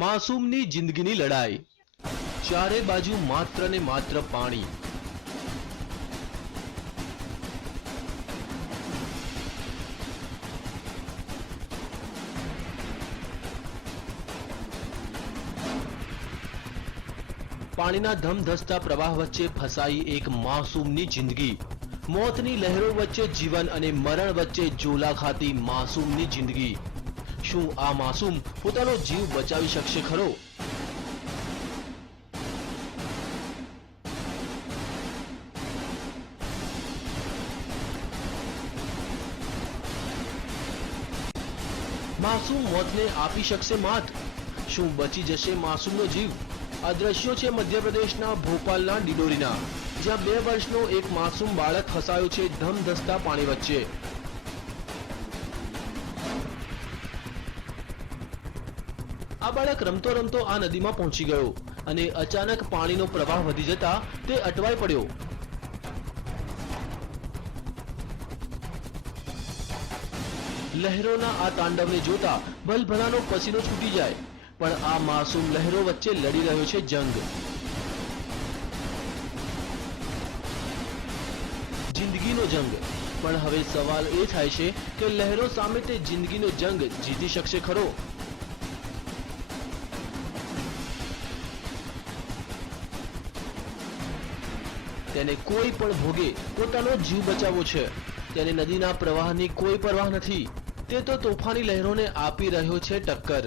માસૂમની જિંદગીની લડાઈ, ચારે બાજુ માત્ર ને માત્ર પાણી। પાણીના ધમધસતા પ્રવાહ વચ્ચે ફસાઈ એક માસૂમની જિંદગી। મોતની લહેરો વચ્ચે જીવન અને મરણ વચ્ચે ઝોલા ખાતી માસૂમની જિંદગી। શું આ માસૂમ પોતાનો જીવ બચાવી શકશે ખરો? માસૂમ મોતને આપી શકશે માત? શું બચી જશે માસૂમનો જીવ? આ દ્રશ્યો છે મધ્યપ્રદેશના ભોપાલના ડિડોરીના, જ્યાં 2 વર્ષનો એક માસૂમ બાળક ફસાયો છે ધમધસતા પાણી વચ્ચે। આ બાળક રમતો રમતો આ નદીમાં પહોંચી ગયો અને અચાનક પાણીનો પ્રવાહ વધી જતા તે અટવાઈ પડ્યો। લહેરોના આ તાંડવને જોતા ભલભલાનો પસીનો છૂટી જાય, પણ આ માસૂમ લહેરો વચ્ચે લડી રહ્યો છે જંગ। જિંદગીનો જંગ। પણ હવે સવાલ એ થાય છે કે લહેરો સામે તે જિંદગીનો જંગ જીતી શકશે ખરો? તેને કોઈ પણ ભોગે પોતાનો જીવ બચાવવો છે। તેને નદીના પ્રવાહની કોઈ પરવાહ નથી। તે તો તોફાની લહેરોને આપી રહ્યો છે ટક્કર।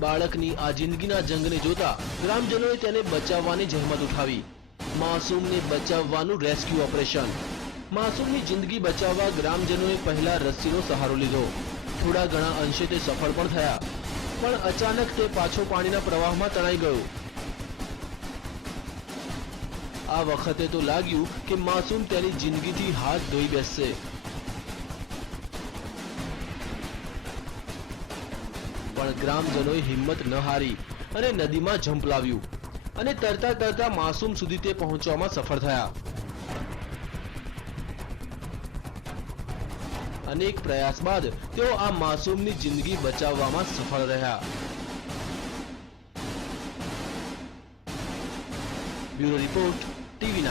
બાળકની આ જિંદગીના જંગને જોતા ગ્રામજનોએ તેને બચાવવાની જહેમત ઉઠાવી। માસૂમને બચાવવાનું રેસ્ક્યુ ઓપરેશન। માસૂમની જિંદગી બચાવવા ગ્રામજનોએ પહેલા રસ્સીનો સહારો લીધો। થોડા ઘણા અંશે તે સફળ પણ થયા, પણ અચાનક તે પાછો પાણીના પ્રવાહમાં તણાઈ ગયો। આ વખતે તો લાગ્યું કે માસૂમ તેની જિંદગીથી હાથ ધોઈ બેસશે। પણ ગ્રામજનોએ હિંમત ન હારી અને નદીમાં ઝંપલાવ્યું અને તરતા તરતા માસૂમ સુધી તે પહોંચવામાં સફળ થયા। અનેક પ્રયાસ બાદ તેઓ આ માસૂમની જિંદગી બચાવવામાં સફળ રહ્યા। Bureau report, TV9।